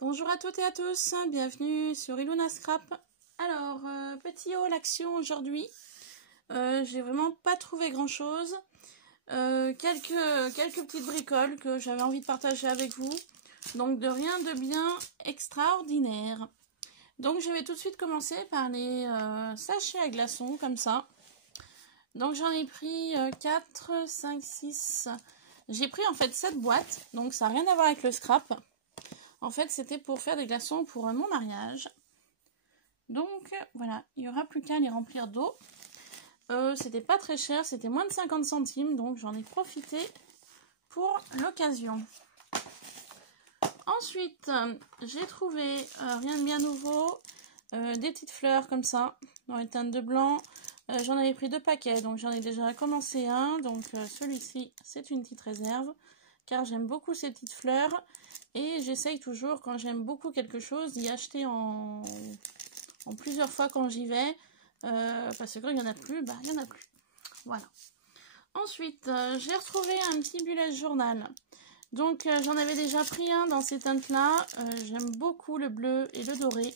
Bonjour à toutes et à tous, bienvenue sur Ilona Scrap. Alors, petit haul action aujourd'hui. J'ai vraiment pas trouvé grand chose. Quelques petites bricoles que j'avais envie de partager avec vous. Donc de rien de bien extraordinaire. Donc je vais tout de suite commencer par les sachets à glaçons comme ça. Donc j'en ai pris 4, 5, 6. J'ai pris en fait 7 boîtes. Donc ça n'a rien à voir avec le scrap. En fait, c'était pour faire des glaçons pour mon mariage. Donc, voilà, il n'y aura plus qu'à les remplir d'eau. C'était pas très cher, c'était moins de 50 centimes, donc j'en ai profité pour l'occasion. Ensuite, j'ai trouvé, rien de bien nouveau, des petites fleurs comme ça, dans les teintes de blanc. J'en avais pris 2 paquets, donc j'en ai déjà commencé un. Donc celui-ci, c'est une petite réserve, car j'aime beaucoup ces petites fleurs. Et j'essaye toujours, quand j'aime beaucoup quelque chose, d'y acheter en plusieurs fois quand j'y vais. Parce que quand il n'y en a plus, bah il n'y en a plus. Voilà. Ensuite, j'ai retrouvé un petit bullet journal. Donc j'en avais déjà pris un dans ces teintes-là. J'aime beaucoup le bleu et le doré.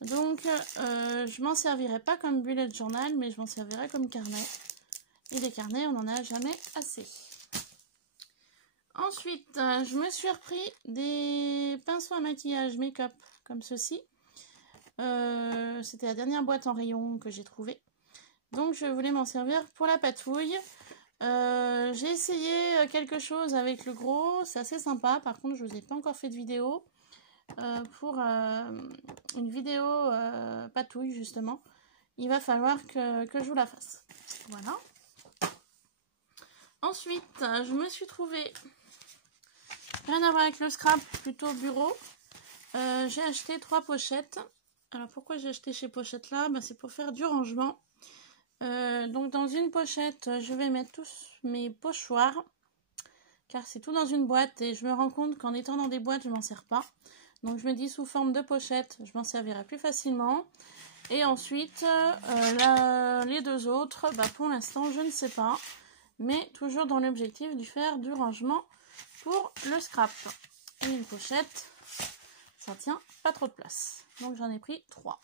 Donc je m'en servirai pas comme bullet journal, mais je m'en servirai comme carnet. Et les carnets, on n'en a jamais assez. Ensuite, je me suis repris des pinceaux à maquillage make-up comme ceci. C'était la dernière boîte en rayon que j'ai trouvée. Donc, je voulais m'en servir pour la patouille. J'ai essayé quelque chose avec le gros. C'est assez sympa. Par contre, je ne vous ai pas encore fait de vidéo. Pour une vidéo patouille, justement. Il va falloir que je vous la fasse. Voilà. Ensuite, je me suis trouvée... Rien à voir avec le scrap, plutôt bureau. J'ai acheté 3 pochettes. Alors pourquoi j'ai acheté ces pochettes là? C'est pour faire du rangement. Donc dans une pochette, je vais mettre tous mes pochoirs. Car c'est tout dans une boîte et je me rends compte qu'en étant dans des boîtes, je m'en sers pas. Donc je me dis sous forme de pochette, je m'en servirai plus facilement. Et ensuite, les 2 autres, pour l'instant, je ne sais pas. Mais toujours dans l'objectif de faire du rangement pour le scrap. Et une pochette, ça tient pas trop de place. Donc j'en ai pris 3.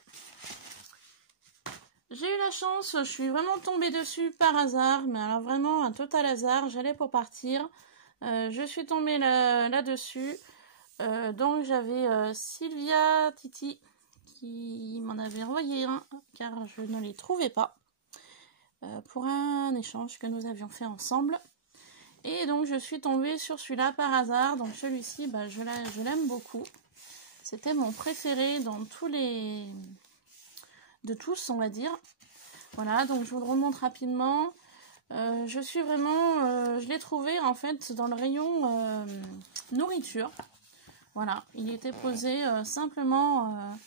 J'ai eu la chance, je suis vraiment tombée dessus par hasard, mais alors vraiment un total hasard. J'allais pour partir, je suis tombée là-dessus. Donc j'avais Sylvia Titi qui m'en avait envoyé un, car je ne les trouvais pas, pour un échange que nous avions fait ensemble. Et donc je suis tombée sur celui-là par hasard. Donc celui-ci, je l'aime beaucoup. C'était mon préféré dans tous les... de tous, on va dire. Voilà, donc je vous le remontre rapidement. Je suis vraiment... je l'ai trouvé en fait dans le rayon nourriture. Voilà, il était posé simplement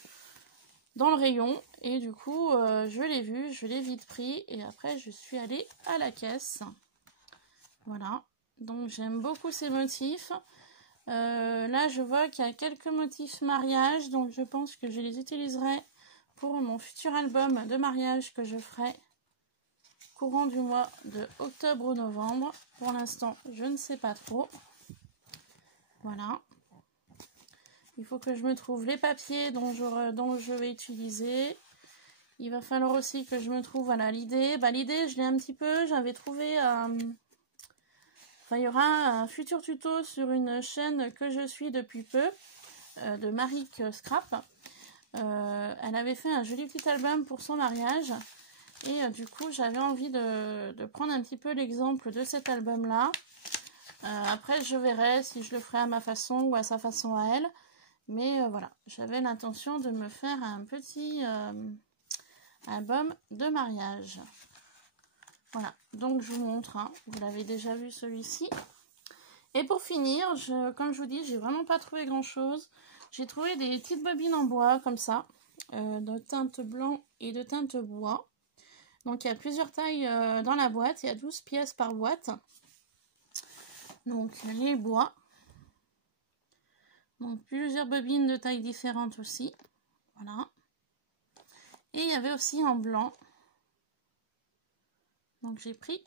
dans le rayon. Et du coup, je l'ai vu, je l'ai vite pris. Et après, je suis allée à la caisse. Voilà, donc j'aime beaucoup ces motifs. Là, je vois qu'il y a quelques motifs mariage, donc je pense que je les utiliserai pour mon futur album de mariage que je ferai courant du mois de octobre ou novembre. Pour l'instant, je ne sais pas trop. Voilà. Il faut que je me trouve les papiers dont je vais utiliser. Il va falloir aussi que je me trouve, voilà, l'idée. L'idée, je l'ai un petit peu, j'avais trouvé... il y aura un futur tuto sur une chaîne que je suis depuis peu, de Maric Scrap. Elle avait fait un joli petit album pour son mariage. Et du coup, j'avais envie de prendre un petit peu l'exemple de cet album-là. Après, je verrai si je le ferai à ma façon ou à sa façon à elle. Mais voilà, j'avais l'intention de me faire un petit album de mariage. Voilà, donc je vous montre, hein. Vous l'avez déjà vu celui-ci. Et pour finir, comme je vous dis, j'ai vraiment pas trouvé grand chose. J'ai trouvé des petites bobines en bois comme ça, de teinte blanc et de teinte bois. Donc il y a plusieurs tailles dans la boîte, il y a 12 pièces par boîte. Donc les bois. Donc plusieurs bobines de tailles différentes aussi. Voilà. Et il y avait aussi en blanc. Donc j'ai pris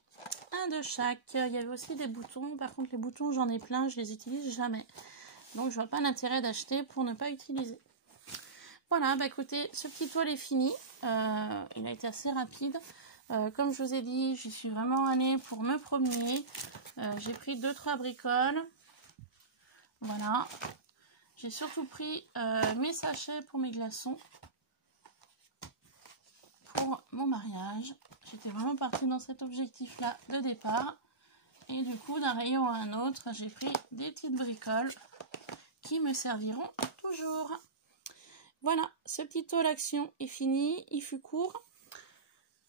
un de chaque. Il y avait aussi des boutons. Par contre les boutons j'en ai plein, je les utilise jamais. Donc je vois pas l'intérêt d'acheter pour ne pas utiliser. Voilà, bah écoutez, ce petit toile est fini. Il a été assez rapide. Comme je vous ai dit, j'y suis vraiment allée pour me promener. J'ai pris 2-3 bricoles. Voilà. J'ai surtout pris mes sachets pour mes glaçons. Pour mon mariage. J'étais vraiment partie dans cet objectif-là de départ. Et du coup, d'un rayon à un autre, j'ai pris des petites bricoles qui me serviront toujours. Voilà, ce petit haul action est fini. Il fut court.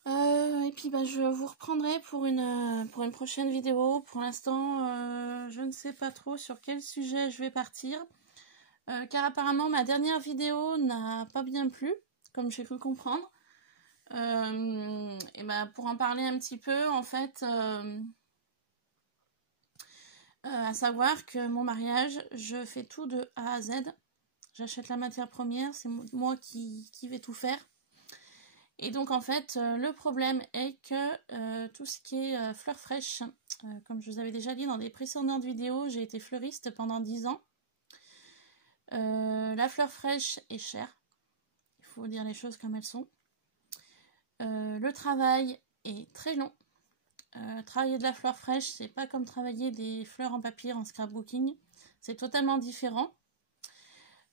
Et puis bah, je vous reprendrai pour une prochaine vidéo. Pour l'instant, je ne sais pas trop sur quel sujet je vais partir. Car apparemment, ma dernière vidéo n'a pas bien plu, comme j'ai pu comprendre. Et bah, pour en parler un petit peu, en fait, à savoir que mon mariage, je fais tout de A à Z. J'achète la matière première, c'est moi qui vais tout faire. Et donc en fait, le problème est que tout ce qui est fleurs fraîches, comme je vous avais déjà dit dans des précédentes vidéos, j'ai été fleuriste pendant 10 ans. La fleur fraîche est chère, il faut dire les choses comme elles sont. Le travail est très long. Travailler de la fleur fraîche, c'est pas comme travailler des fleurs en papier en scrapbooking, c'est totalement différent.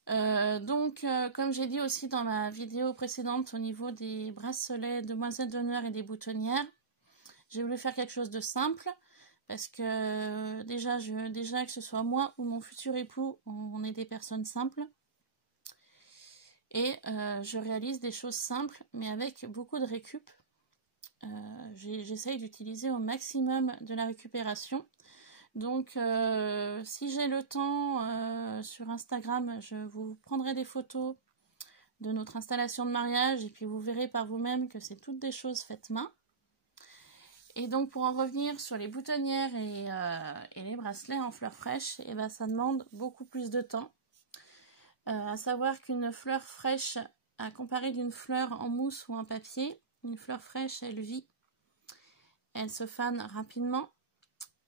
Comme j'ai dit aussi dans ma vidéo précédente au niveau des bracelets demoiselles d'honneur et des boutonnières, j'ai voulu faire quelque chose de simple parce que déjà que ce soit moi ou mon futur époux, on est des personnes simples et je réalise des choses simples mais avec beaucoup de récup. J'essaye d'utiliser au maximum de la récupération. Donc si j'ai le temps sur Instagram, je vous prendrai des photos de notre installation de mariage et puis vous verrez par vous-même que c'est toutes des choses faites main. Et donc pour en revenir sur les boutonnières et les bracelets en fleurs fraîches, et ben, ça demande beaucoup plus de temps. À savoir qu'une fleur fraîche, à comparer d'une fleur en mousse ou en papier, une fleur fraîche elle vit, elle se fane rapidement.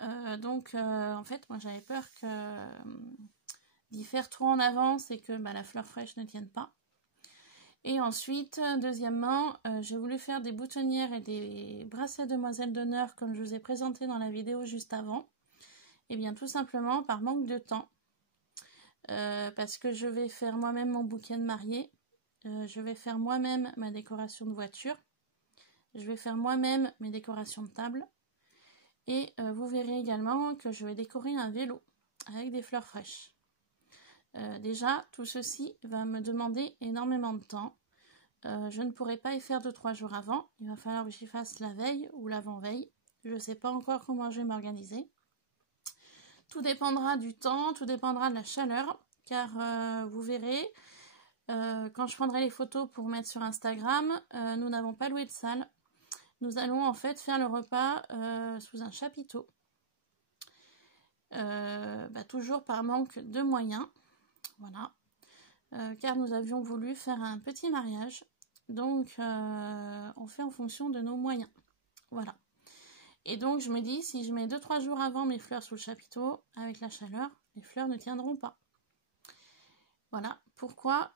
En fait, moi j'avais peur d'y faire trop en avance et que la fleur fraîche ne tienne pas. Et ensuite, deuxièmement, j'ai voulu faire des boutonnières et des bracelets demoiselles d'honneur comme je vous ai présenté dans la vidéo juste avant. Et bien tout simplement par manque de temps. Parce que je vais faire moi-même mon bouquet de mariée. Je vais faire moi-même ma décoration de voiture. Je vais faire moi-même mes décorations de table. Et vous verrez également que je vais décorer un vélo avec des fleurs fraîches. Déjà, tout ceci va me demander énormément de temps. Je ne pourrai pas y faire 2-3 jours avant. Il va falloir que j'y fasse la veille ou l'avant-veille. Je ne sais pas encore comment je vais m'organiser. Tout dépendra du temps, tout dépendra de la chaleur. Car vous verrez, quand je prendrai les photos pour mettre sur Instagram, nous n'avons pas loué de salle. Nous allons en fait faire le repas sous un chapiteau. Toujours par manque de moyens. Voilà. Car nous avions voulu faire un petit mariage. Donc on fait en fonction de nos moyens. Voilà. Et donc je me dis, si je mets 2-3 jours avant mes fleurs sous le chapiteau, avec la chaleur, les fleurs ne tiendront pas. Voilà pourquoi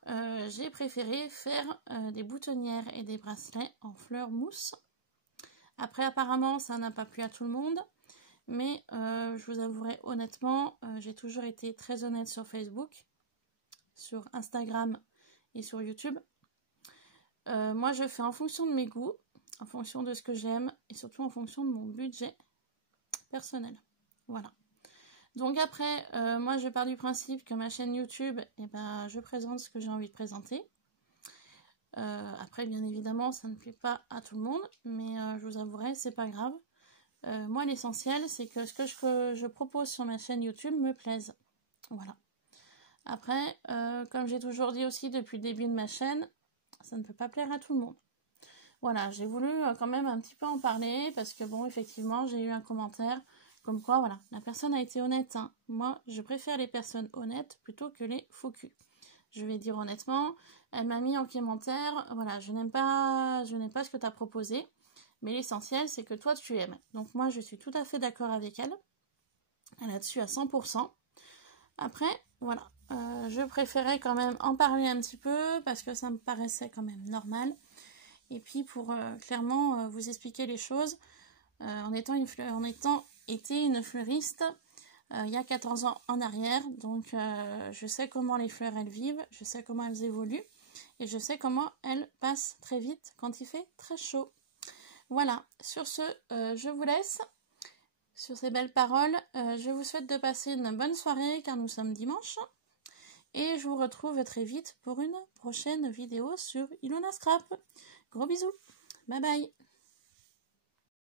j'ai préféré faire des boutonnières et des bracelets en fleurs mousse. Après, apparemment, ça n'a pas plu à tout le monde. Mais je vous avouerai honnêtement, j'ai toujours été très honnête sur Facebook, sur Instagram et sur YouTube. Moi, je fais en fonction de mes goûts, en fonction de ce que j'aime et surtout en fonction de mon budget personnel. Voilà. Donc après, moi, je pars du principe que ma chaîne YouTube, je présente ce que j'ai envie de présenter. Après, bien évidemment, ça ne plaît pas à tout le monde, mais je vous avouerai, c'est pas grave. Moi, l'essentiel, c'est que ce que je propose sur ma chaîne YouTube me plaise. Voilà. Après, comme j'ai toujours dit aussi depuis le début de ma chaîne, ça ne peut pas plaire à tout le monde. Voilà, j'ai voulu quand même un petit peu en parler parce que bon, effectivement, j'ai eu un commentaire comme quoi, voilà, la personne a été honnête. Hein. Moi, je préfère les personnes honnêtes plutôt que les faux culs. Je vais dire honnêtement, elle m'a mis en commentaire, voilà, je n'aime pas ce que tu as proposé. Mais l'essentiel, c'est que toi, tu aimes. Donc moi, je suis tout à fait d'accord avec elle. Là-dessus, à 100%. Après, Voilà, je préférais quand même en parler un petit peu parce que ça me paraissait quand même normal. Et puis pour clairement vous expliquer les choses, en étant été une fleuriste il y a 14 ans en arrière, donc je sais comment les fleurs elles vivent, je sais comment elles évoluent et je sais comment elles passent très vite quand il fait très chaud. Voilà, sur ce, je vous laisse. Sur ces belles paroles, je vous souhaite de passer une bonne soirée car nous sommes dimanche. Et je vous retrouve très vite pour une prochaine vidéo sur Ilona Scrap. Gros bisous, bye bye.